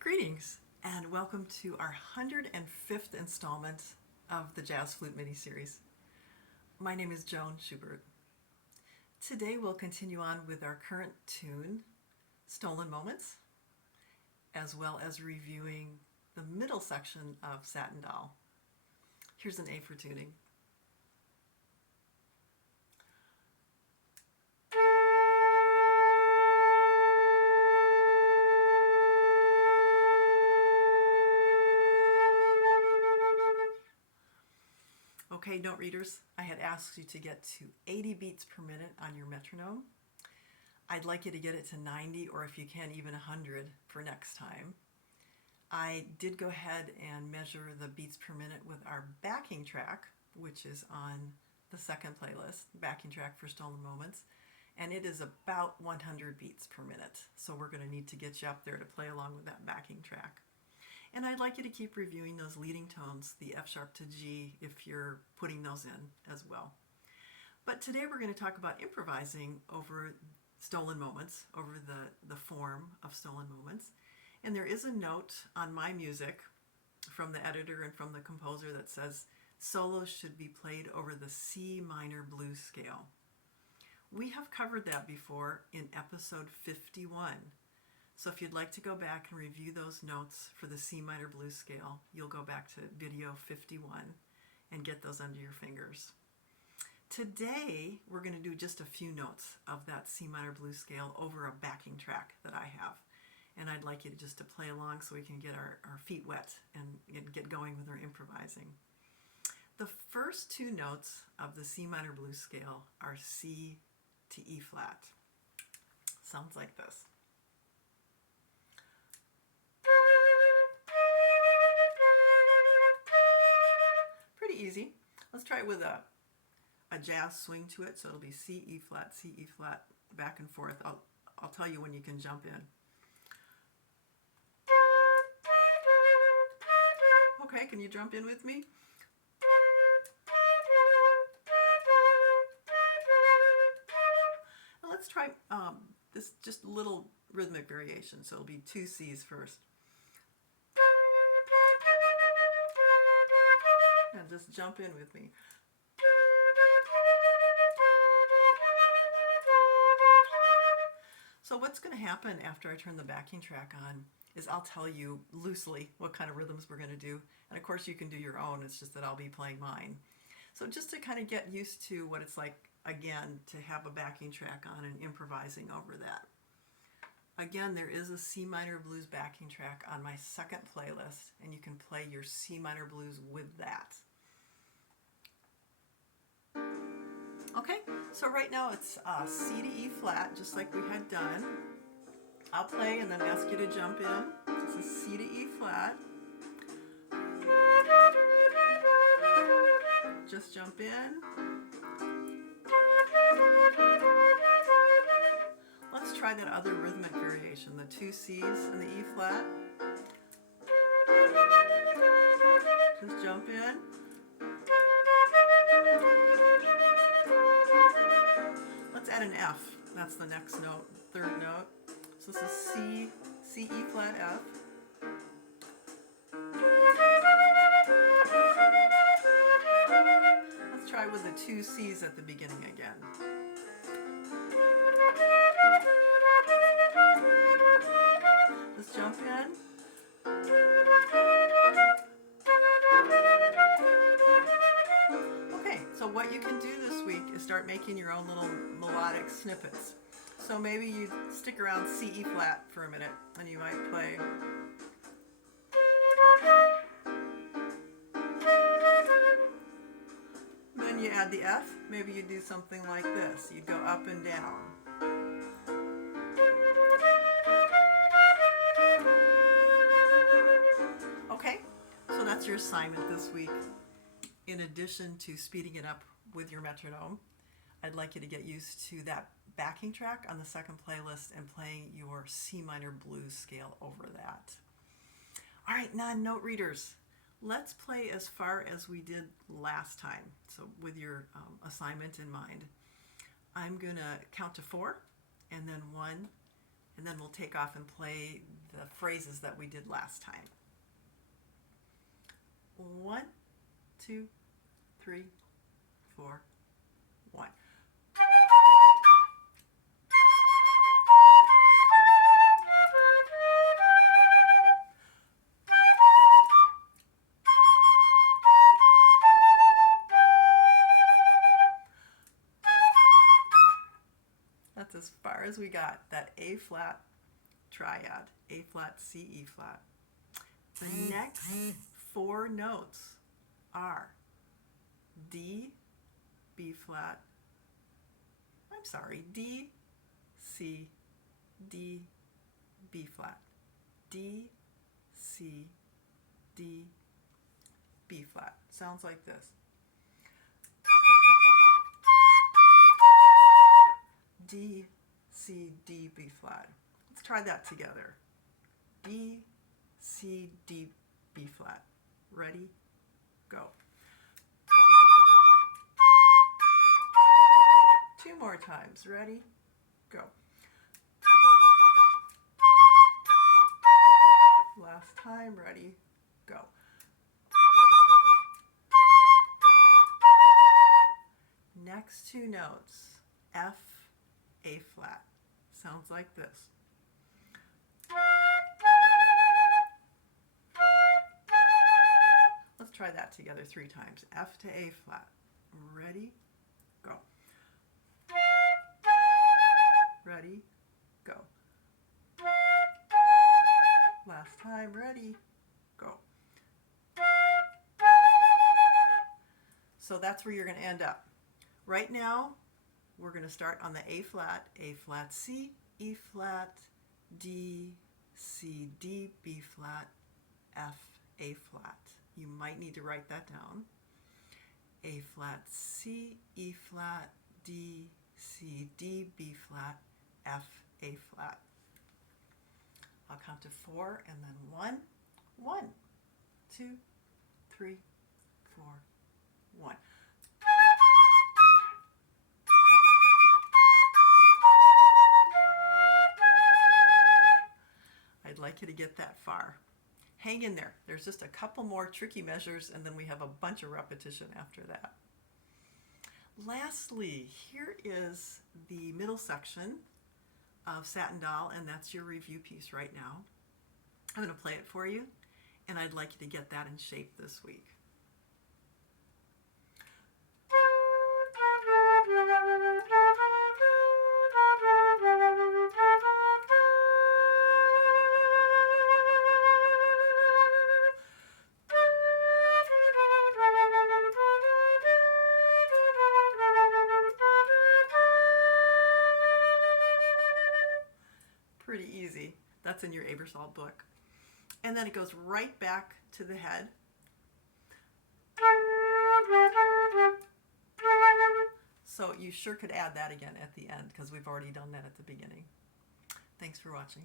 Greetings and welcome to our 105th installment of the Jazz Flute mini-series. My name is Joan Schubert. Today we'll continue on with our current tune, Stolen Moments, as well as reviewing the middle section of Satin Doll. Here's an A for tuning. Okay, note readers, I had asked you to get to 80 beats per minute on your metronome. I'd like you to get it to 90, or if you can, even 100 for next time. I did go ahead and measure the beats per minute with our backing track, which is on the second playlist, backing track for Stolen Moments, and it is about 100 beats per minute. So we're going to need to get you up there to play along with that backing track. And I'd like you to keep reviewing those leading tones, the F sharp to G, if you're putting those in as well. But today we're going to talk about improvising over Stolen Moments, over the form of Stolen Moments. And there is a note on my music from the editor and from the composer that says solos should be played over the C minor blues scale. We have covered that before in episode 51. So if you'd like to go back and review those notes for the C minor blues scale, you'll go back to video 51 and get those under your fingers. Today, we're going to do just a few notes of that C minor blues scale over a backing track that I have. And I'd like you to just to play along so we can get our feet wet and get going with our improvising. The first two notes of the C minor blues scale are C to E flat. Sounds like this. Pretty easy. Let's try it with a jazz swing to it. So it'll be C, E flat, back and forth. I'll tell you when you can jump in. Okay, can you jump in with me? Now let's try this just little rhythmic variation. So it'll be two C's first. And just jump in with me. So what's going to happen after I turn the backing track on is I'll tell you loosely what kind of rhythms we're going to do. And of course you can do your own, it's just that I'll be playing mine. So just to kind of get used to what it's like, again, to have a backing track on and improvising over that. Again, there is a C minor blues backing track on my second playlist, and you can play your C minor blues with that. Okay, so right now it's C to E flat, just like we had done. I'll play and then ask you to jump in. This is C to E flat. Just jump in. Let's try that other rhythmic variation, the two C's and the E flat. Just jump in. Let's add an F. That's the next note, third note. So this is C, C, E flat, F. Let's try with the two C's at the beginning again. Let's jump in. Okay, so what you can do this week is start making your own little melodic snippets. So maybe you stick around C, E flat for a minute and you might play. Then you add the F, maybe you do something like this. You'd go up and down. Okay, so that's your assignment this week. In addition to speeding it up with your metronome, I'd like you to get used to that backing track on the second playlist and playing your C minor blues scale over that. All right, non-note readers, let's play as far as we did last time. So with your assignment in mind, I'm going to count to 4 and then 1 and then we'll take off and play the phrases that we did last time. 1, 2, 3, 4, 1. That's as far as we got, that A flat triad, A flat, C, E flat. The next 4 notes are D, B flat, D, C, D, B flat, D, C, D, B flat. Sounds like this. D, C, D, B flat. Let's try that together. D, C, D, B flat. Ready? Go. 2 more times. Ready? Go. Last time. Ready? Go. Next 2 notes. F, A flat. Sounds like this. Let's try that together 3 times. F to A flat. Ready? Go. Ready? Go. Last time. Ready? Go. So that's where you're going to end up. Right now, we're going to start on the A flat, C, E flat, D, C, D, B flat, F, A flat. You might need to write that down. A flat, C, E flat, D, C, D, B flat, F, A flat. I'll count to 4 and then 1, 1, 2, 3, 4, 1. I'd like you to get that far. Hang in there. There's just a couple more tricky measures and then we have a bunch of repetition after that. Lastly, here is the middle section of Satin Doll, and that's your review piece right now. I'm going to play it for you, and I'd like you to get that in shape this week. Pretty easy. That's in your Aebersold book. And then it goes right back to the head. So you sure could add that again at the end because we've already done that at the beginning. Thanks for watching.